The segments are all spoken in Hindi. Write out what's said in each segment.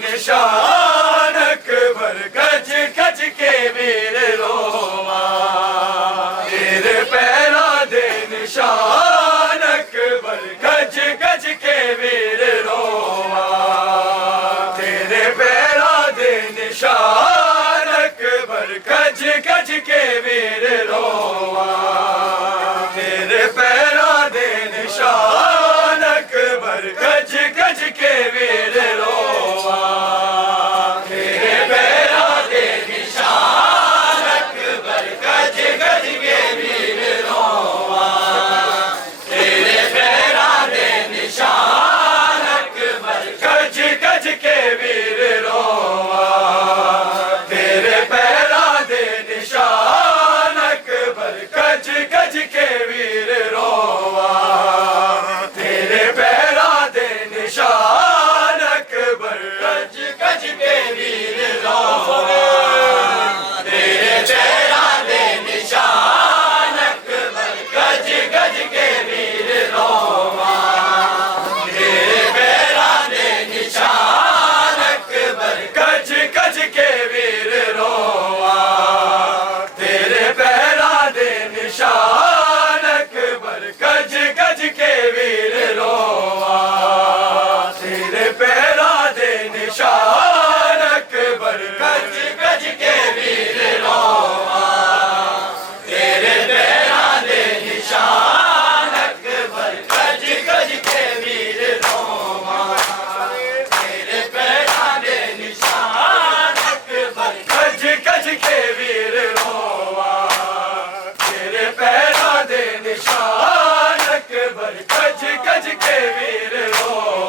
निशान अकबर गज गज के वीर रोवा तेरे पैरा दे निशान अकबर गज गज के वीर रोवा तेरे पैरा दे निशान अकबर गज गज के वीर रोवा तेरे पैरा दे निशान अकबर गज गज के वीर रोवा तेरे पैरा दे निशान अकबर गज गज के वीर रोवा तेरे पैरा दे निशान अकबर गज गज के वीर रोवा तेरे पैरा दे निशान अकबर गज गज के वीर रोवा तेरे पैरा दे निशान अकबर गज गज के वीर रोवा तेरे पैरा दे निशान अकबर गज गज के वीर रोवा तेरे पैरा दे निशान अकबर गज गज के वीर रोवा तेरे पैरा दे निशान अकबर गज गज के वीर रोवा तेरे पैरा दे निशान अकबर गज गज के वीर रोवा तेरे पैरा दे निशान अकबर गज गज के वीर रोवा तेरे पैरा दे निशान अकबर गज गज के वीर रोवा तेरे पैरा दे निशान अकबर गज गज के वीर रोवा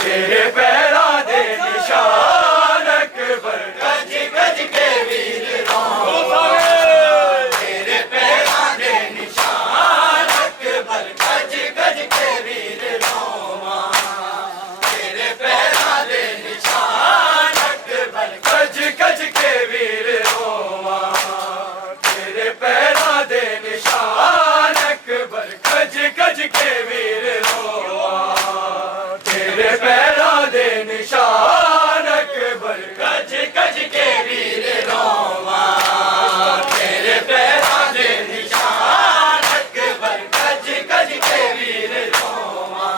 तेरे पैरा दे निशान अकबर गज गज के वीर रोवा तेरे पैरा दे निशान अकबर गज गज के वीर रोवा तेरे पैरा दे निशान अकबर गज गज के वीर रोवा तेरे पैरा दे निशान अकबर गज गज के वीर रोवा तेरे पैरा दे निशान अकबर गज गज के वीर रोवा तेरे पैरा दे निशान अकबर गज गज के वीर रोवा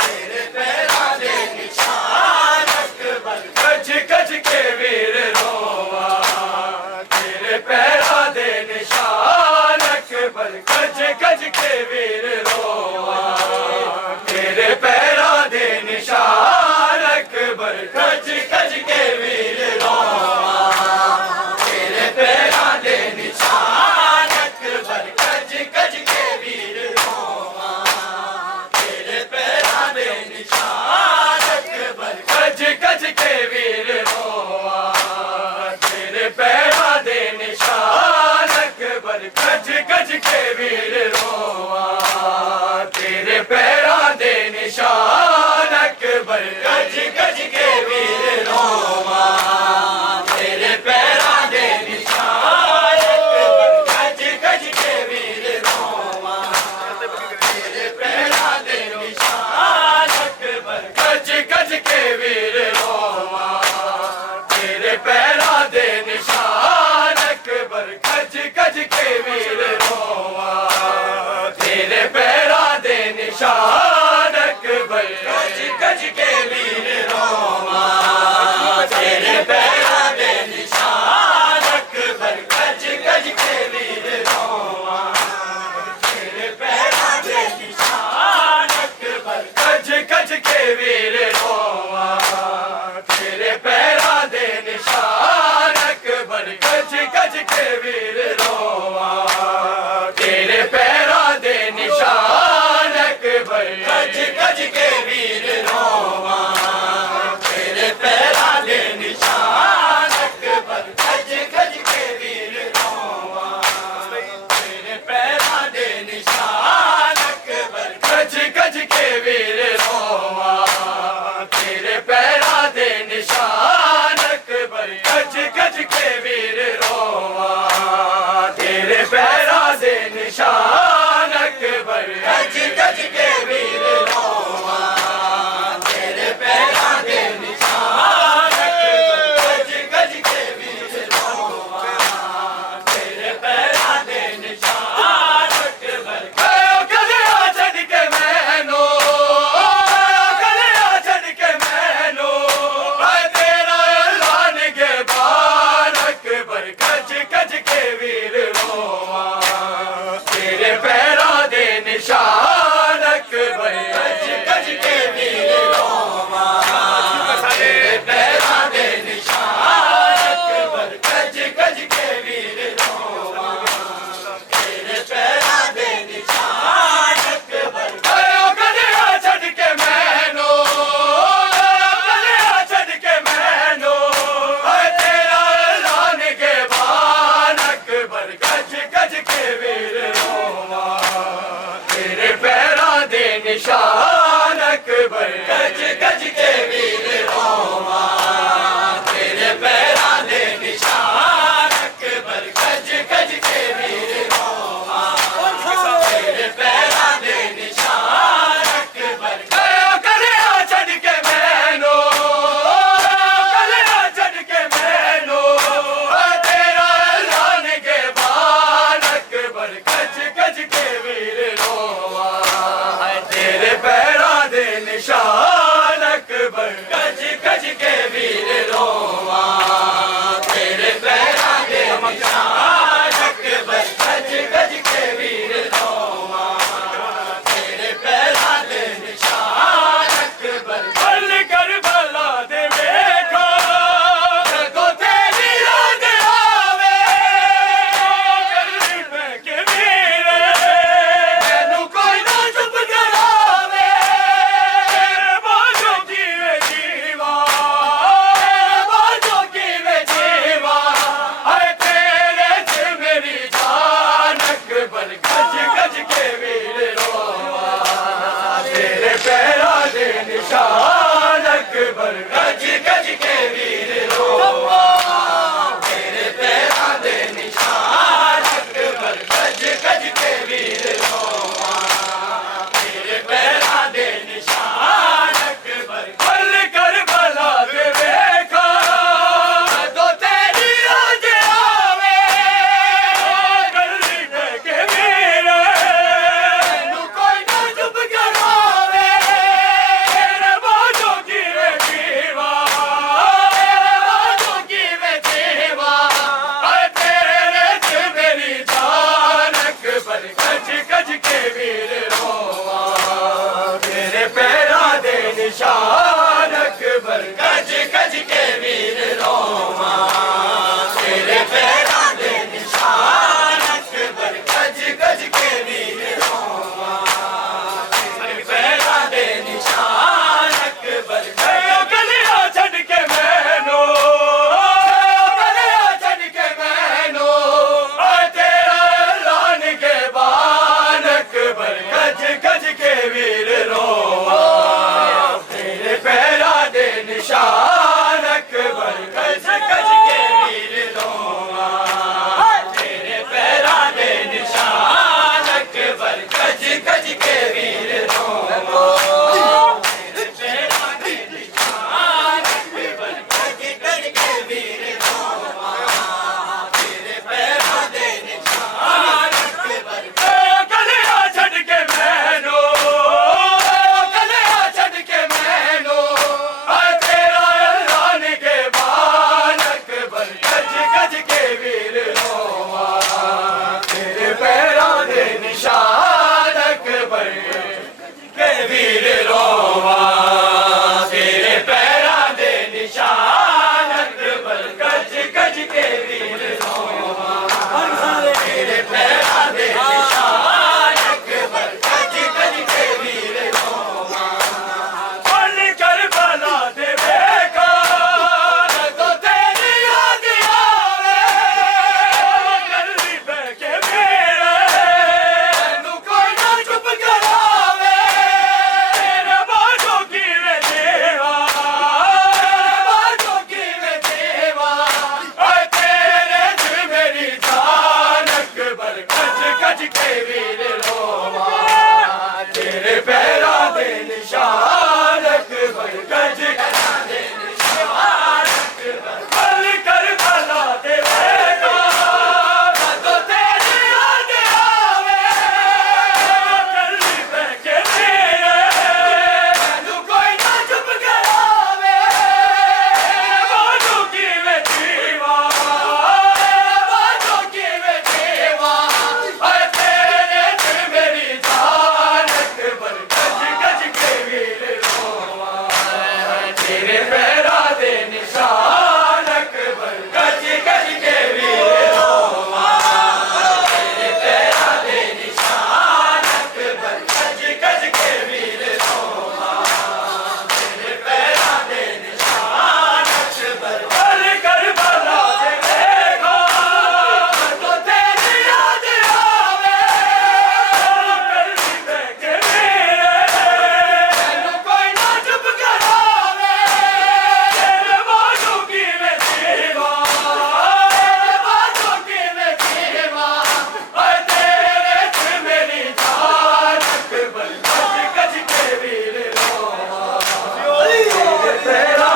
तेरे पैरा दे निशान अकबर गज गज के वीर रोवा तेरे पैरा दे निशान अकबर गज गज के वीर रोवा तेरे पैरा दे निशान अकबर तेरे पैर